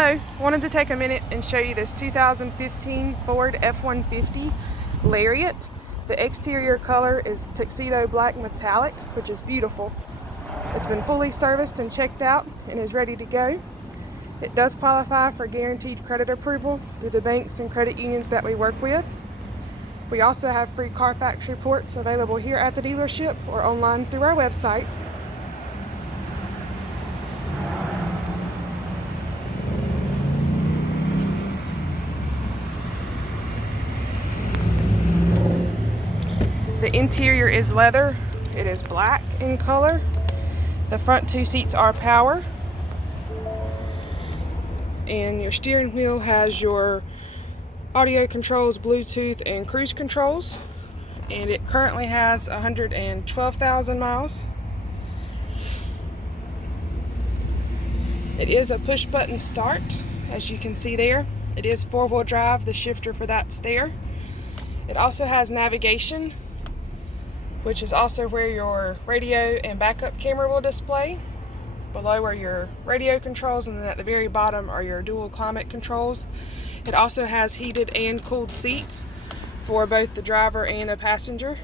Hello, wanted to take a minute and show you this 2015 Ford F-150 Lariat. The exterior color is tuxedo black metallic, which is beautiful. It's been fully serviced and checked out and is ready to go. It does qualify for guaranteed credit approval through the banks and credit unions that we work with. We also have free Carfax reports available here at the dealership or online through our website. The interior is leather. It is black in color. The front two seats are power. And your steering wheel has your audio controls, Bluetooth, and cruise controls. And it currently has 112,000 miles. It is a push button start, as you can see there. It is four-wheel drive. The shifter for that's there. It also has navigation, which is also where your radio and backup camera will display. Below are your radio controls, and then at the very bottom are your dual climate controls. It also has heated and cooled seats for both the driver and a passenger.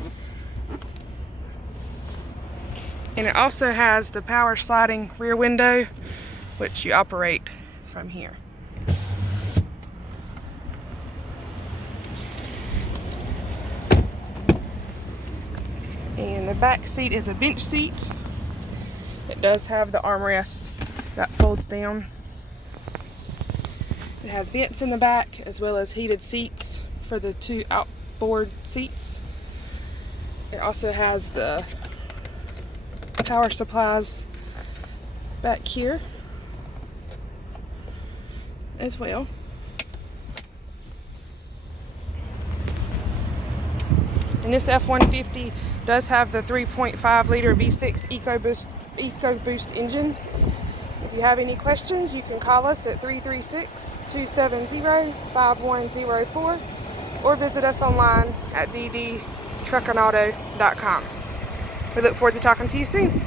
And it also has the power sliding rear window, which you operate from here. And the back seat is a bench seat. It does have the armrest that folds down. It has vents in the back as well as heated seats for the two outboard seats. It also has the power supplies back here as well. And this F-150 does have the 3.5 liter V6 EcoBoost engine. If you have any questions, you can call us at 336-270-5104 or visit us online at ddtruckandauto.com. We look forward to talking to you soon.